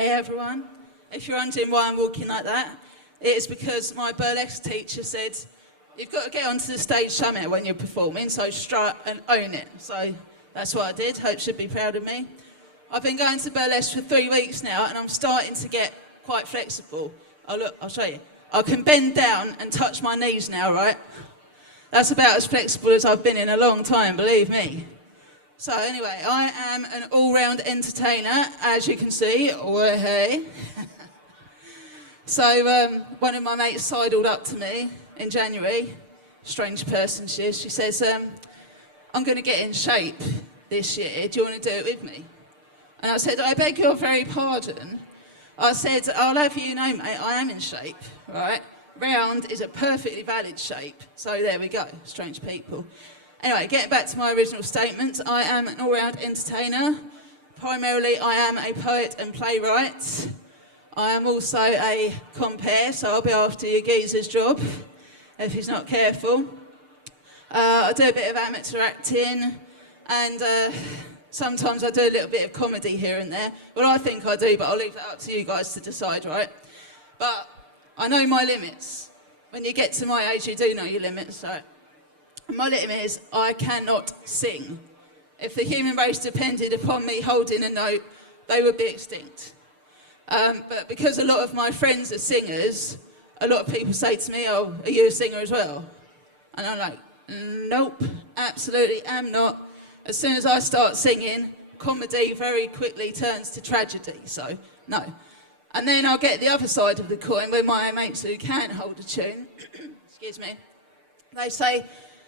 Hey everyone. If you're wondering why I'm walking like that, it is because my burlesque teacher said, you've got to get onto the stage somewhere when you're performing, so strut and own it. So that's what I did. Hope she'd be proud of me. I've been going to burlesque for 3 weeks now, and I'm starting to get quite flexible. Oh look, I'll show you. I can bend down and touch my knees now, right? That's about as flexible as I've been in a long time, believe me. So anyway, I am an all-round entertainer, as you can see. Oh, hey. So one of my mates sidled up to me in January. Strange person she is. She says, I'm going to get in shape this year. Do you want to do it with me? And I said, I beg your very pardon. I said, I'll have you know, mate, I am in shape, right? Round is a perfectly valid shape. So there we go, strange people. Anyway, getting back to my original statement, I am an all-round entertainer. Primarily, I am a poet and playwright. I am also a compere, so I'll be after your geezer's job if he's not careful. I do a bit of amateur acting, and sometimes I do a little bit of comedy here and there. Well, I think I do, but I'll leave that up to you guys to decide, right? But I know my limits. When you get to my age, you do know your limits, so... My limit is I cannot sing. If the human race depended upon me holding a note, they would be extinct. But because a lot of my friends are singers, a lot of people say to me, oh, are you a singer as well? And I'm like, nope, absolutely am not. As soon as I start singing, comedy very quickly turns to tragedy, so no. And then I'll get the other side of the coin where my mates who can hold a tune, excuse me, they say,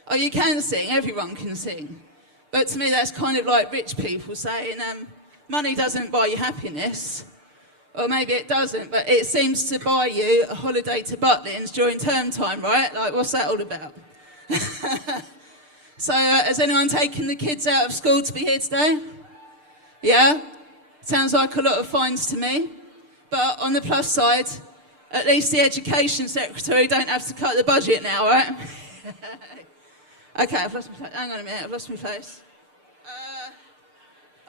oh, you can sing, everyone can sing. But to me, that's kind of like rich people saying, money doesn't buy you happiness. Or maybe it doesn't, but it seems to buy you a holiday to Butlins during term time, right? Like, what's that all about? So, has anyone taken the kids out of school to be here today? Yeah? Sounds like a lot of fines to me. But on the plus side, at least the education secretary don't have to cut the budget now, right? Okay, I've lost my place. Hang on a minute, I've lost my place.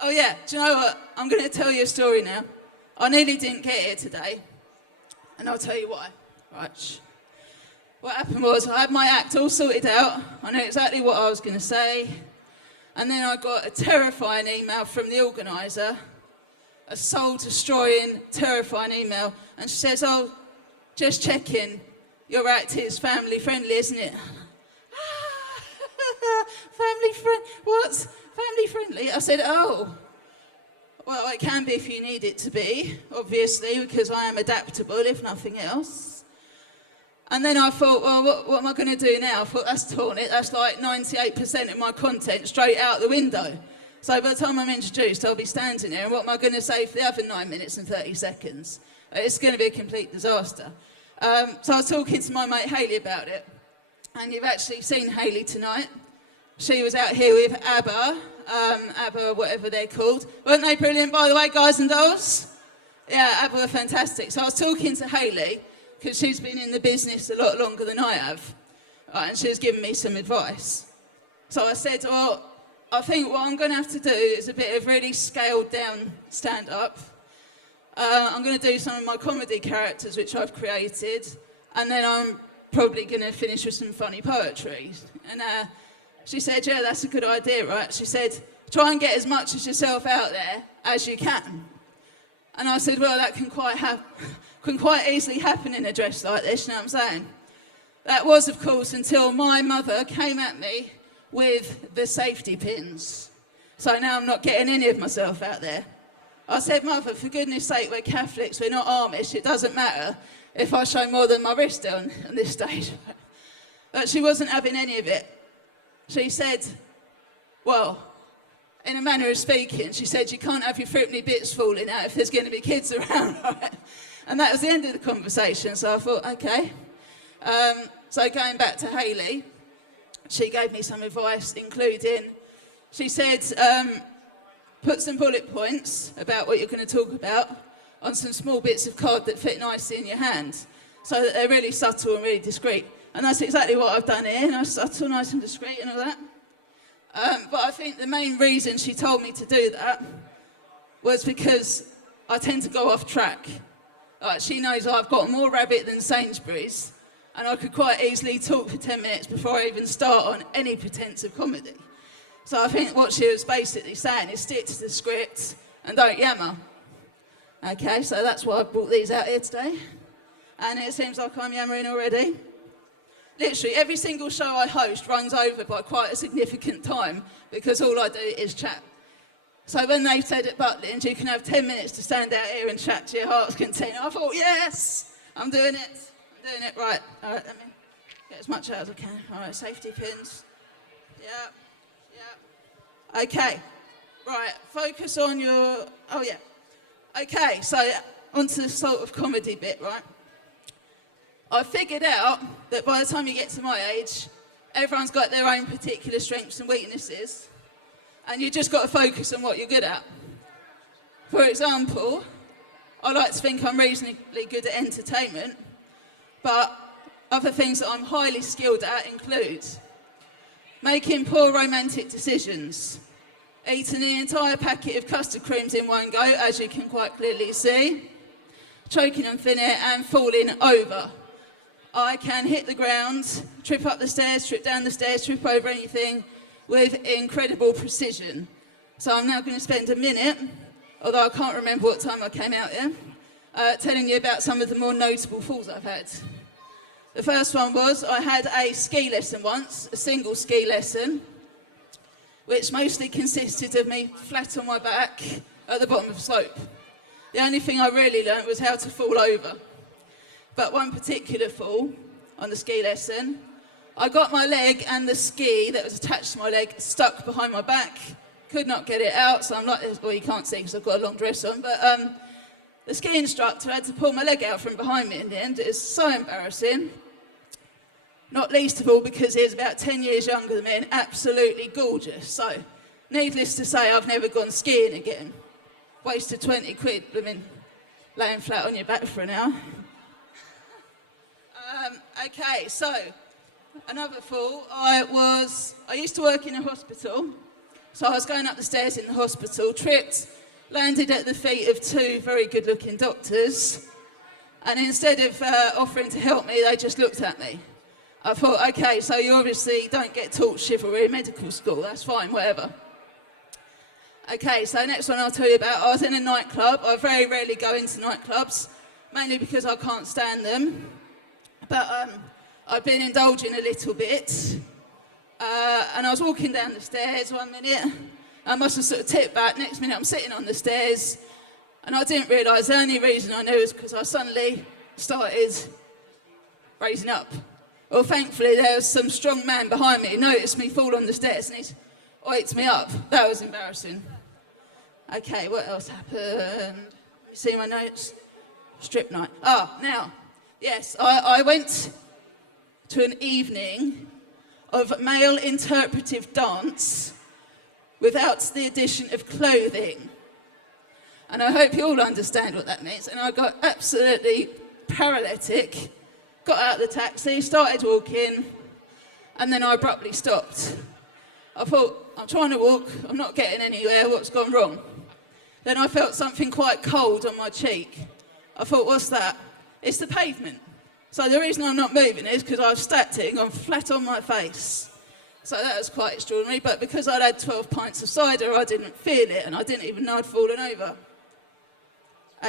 Oh yeah, do you know what? I'm going to tell you a story now. I nearly didn't get here today, and I'll tell you why. Right. What happened was I had my act all sorted out. I knew exactly what I was going to say. And then I got a terrifying email from the organiser, a soul-destroying, terrifying email. And she says, oh, just checking, your act is family-friendly, isn't it? Family friend? What? Family friendly? I said, oh. Well, it can be if you need it to be, obviously, because I am adaptable, if nothing else. And then I thought, well, what am I going to do now? I thought, that's torn it. That's like 98% of my content straight out the window. So by the time I'm introduced, I'll be standing there, and what am I going to say for the other 9 minutes and 30 seconds? It's going to be a complete disaster. So I was talking to my mate Hayley about it. And you've actually seen Hayley tonight. She was out here with ABBA, ABBA, whatever they're called. Weren't they brilliant, by the way, guys and dolls? Yeah, ABBA were fantastic. So I was talking to Hayley, because she's been in the business a lot longer than I have. And she was giving me some advice. So I said, well, I think what I'm going to have to do is a bit of really scaled down stand-up. I'm going to do some of my comedy characters, which I've created. And then I'm probably going to finish with some funny poetry. And she said, yeah, that's a good idea, right? She said, try and get as much of yourself out there as you can. And I said, well, that can quite easily happen in a dress like this, you know what I'm saying? That was, of course, until my mother came at me with the safety pins. So now I'm not getting any of myself out there. I said, Mother, for goodness sake, we're Catholics, we're not Amish, it doesn't matter if I show more than my wrist on this stage. But she wasn't having any of it. She said, well, in a manner of speaking, she said, you can't have your fruity bits falling out if there's going to be kids around, right? And that was the end of the conversation, so I thought, okay. So going back to Hayley, she gave me some advice, including, she said, put some bullet points about what you're going to talk about on some small bits of card that fit nicely in your hand, so that they're really subtle and really discreet. And that's exactly what I've done here, nice, subtle, nice and discreet and all that. But I think the main reason she told me to do that was because I tend to go off track. She knows I've got more rabbit than Sainsbury's, and I could quite easily talk for 10 minutes before I even start on any pretense of comedy. So I think what she was basically saying is stick to the script and don't yammer. Okay, so that's why I brought these out here today. And it seems like I'm yammering already. Literally, every single show I host runs over by quite a significant time because all I do is chat. So when they said at Butlins, you can have 10 minutes to stand out here and chat to your heart's content, I thought, yes, I'm doing it. I'm doing it right. All right, let me get as much out as I can. All right, safety pins. Yeah. Okay. Right, focus on your... Oh, yeah. Okay, so onto the sort of comedy bit, right? I figured out that by the time you get to my age, everyone's got their own particular strengths and weaknesses, and you just got to focus on what you're good at. For example, I like to think I'm reasonably good at entertainment, but other things that I'm highly skilled at include making poor romantic decisions, eating the entire packet of custard creams in one go, as you can quite clearly see, choking on thin air and falling over. I can hit the ground, trip up the stairs, trip down the stairs, trip over anything with incredible precision. So I'm now going to spend a minute, although I can't remember what time I came out here, telling you about some of the more notable falls I've had. The first one was I had a ski lesson once, a single ski lesson, which mostly consisted of me flat on my back at the bottom of a slope. The only thing I really learnt was how to fall over. But one particular fall on the ski lesson, I got my leg and the ski that was attached to my leg stuck behind my back, could not get it out, so I'm like, well, you can't see because I've got a long dress on, but the ski instructor had to pull my leg out from behind me in the end. It was so embarrassing. Not least of all because he was about 10 years younger than me and absolutely gorgeous. So, needless to say, I've never gone skiing again. Wasted 20 quid, laying flat on your back for an hour. Okay, so, another fall. I used to work in a hospital. So I was going up the stairs in the hospital, tripped, landed at the feet of two very good-looking doctors. And instead of offering to help me, they just looked at me. I thought, okay, so you obviously don't get taught chivalry in medical school, that's fine, whatever. Okay, so next one I'll tell you about, I was in a nightclub. I very rarely go into nightclubs, mainly because I can't stand them. But I've been indulging a little bit. And I was walking down the stairs one minute, I must have sort of tipped back, next minute I'm sitting on the stairs, and I didn't realise the only reason I knew was because I suddenly started raising up. Well, thankfully, there was some strong man behind me who noticed me fall on the stairs and he waked me up. That was embarrassing. Okay, what else happened? Let me see my notes. Strip night. Now, yes, I went to an evening of male interpretive dance without the addition of clothing. And I hope you all understand what that means. And I got absolutely paralytic. Got out of the taxi, started walking, and then I abruptly stopped. I thought, I'm trying to walk, I'm not getting anywhere, what's gone wrong? Then I felt something quite cold on my cheek. I thought, what's that? It's the pavement. So the reason I'm not moving is because I've stacked it and gone flat on my face. So that was quite extraordinary, but because I'd had 12 pints of cider, I didn't feel it, and I didn't even know I'd fallen over.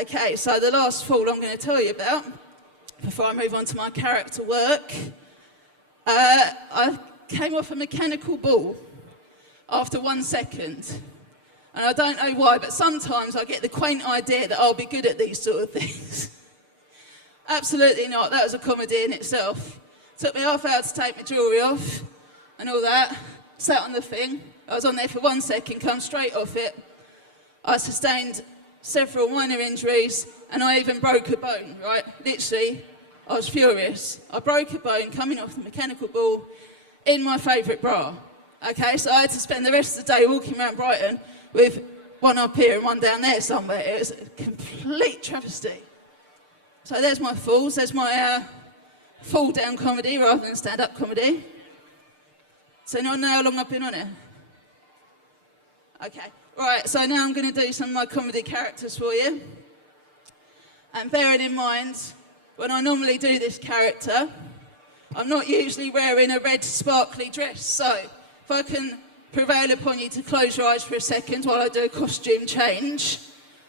Okay, so the last fall I'm going to tell you about, before I move on to my character work, I came off a mechanical ball after 1 second. And I don't know why, but sometimes I get the quaint idea that I'll be good at these sort of things. Absolutely not. That was a comedy in itself. Took me half hour to take my jewellery off and all that. Sat on the thing. I was on there for 1 second, come straight off it. I sustained several minor injuries and I even broke a bone, right? Literally, I was furious. I broke a bone coming off the mechanical ball in my favourite bra. Okay, so I had to spend the rest of the day walking around Brighton with one up here and one down there somewhere. It was a complete travesty. So there's my falls. There's my fall-down comedy rather than stand-up comedy. So now I know how long I've been on it. Okay, right, so now I'm going to do some of my comedy characters for you. And bearing in mind, when I normally do this character, I'm not usually wearing a red sparkly dress. So if I can prevail upon you to close your eyes for a second while I do a costume change,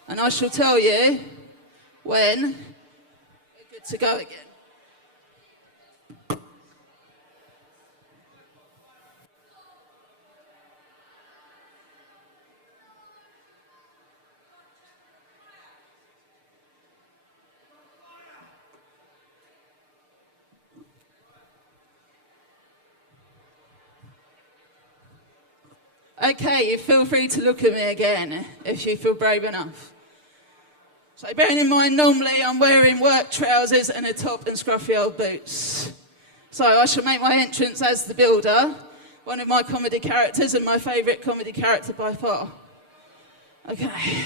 and I shall tell you when we're good to go again. Okay, you feel free to look at me again if you feel brave enough. So bearing in mind, normally I'm wearing work trousers and a top and scruffy old boots. So I shall make my entrance as the Builder, one of my comedy characters and my favourite comedy character by far. Okay.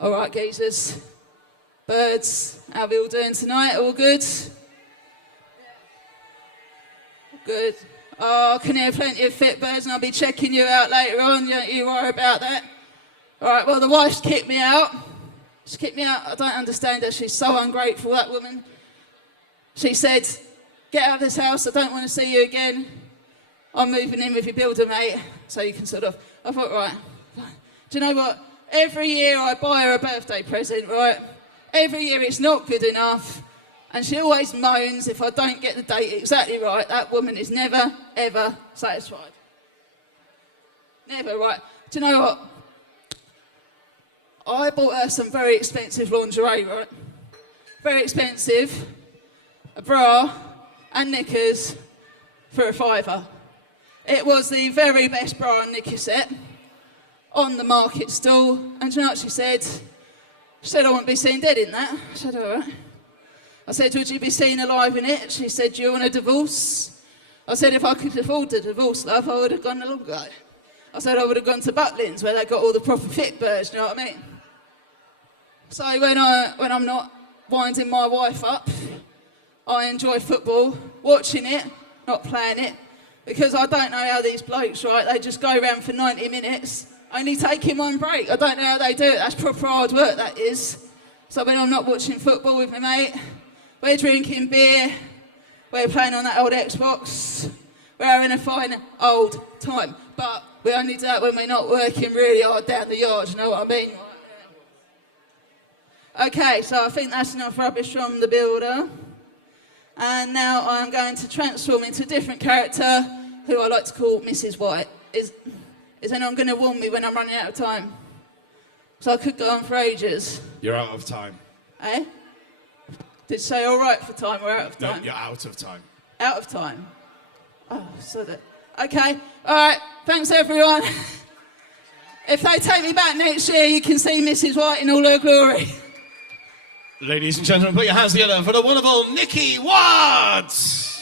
All right, geezers. Birds, how are we all doing tonight? All good? Good. Oh, I can hear plenty of fit birds and I'll be checking you out later on. Don't you worry about that. All right, well, the wife's kicked me out. She's kicked me out. I don't understand that. She's so ungrateful, that woman. She said, get out of this house. I don't want to see you again. I'm moving in with your builder, mate. So you can sort of... I thought, right. Do you know what? Every year I buy her a birthday present, right? Every year it's not good enough. And she always moans if I don't get the date exactly right. That woman is never, ever satisfied. Never, right? Do you know what? I bought her some very expensive lingerie, right? Very expensive. A bra and knickers for a £5. It was the very best bra and knicker set on the market stall. And do you know what she said? She said, I won't be seen dead in that. I said, all right. I said, would you be seen alive in it? She said, you want a divorce? I said, if I could afford a divorce, love, I would have gone a long ago. I said, I would have gone to Butlins, where they got all the proper fit birds, you know what I mean? So when I'm not winding my wife up, I enjoy football, watching it, not playing it, because I don't know how these blokes, right, they just go around for 90 minutes, only taking one break. I don't know how they do it. That's proper hard work, that is. So when I'm not watching football with my mate, we're drinking beer, we're playing on that old Xbox, we're having a fine old time. But we only do that when we're not working really hard down the yard, you know what I mean? Okay, so I think that's enough rubbish from the Builder. And now I'm going to transform into a different character who I like to call Mrs. White. Is anyone going to warn me when I'm running out of time? So I could go on for ages. You're out of time. Eh? Did it say all right for time or out of time? No, you're out of time. Out of time? Oh, so that... Okay, all right, thanks everyone. If they take me back next year, you can see Mrs. White in all her glory. Ladies and gentlemen, put your hands together for the wonderful Nikki Watts!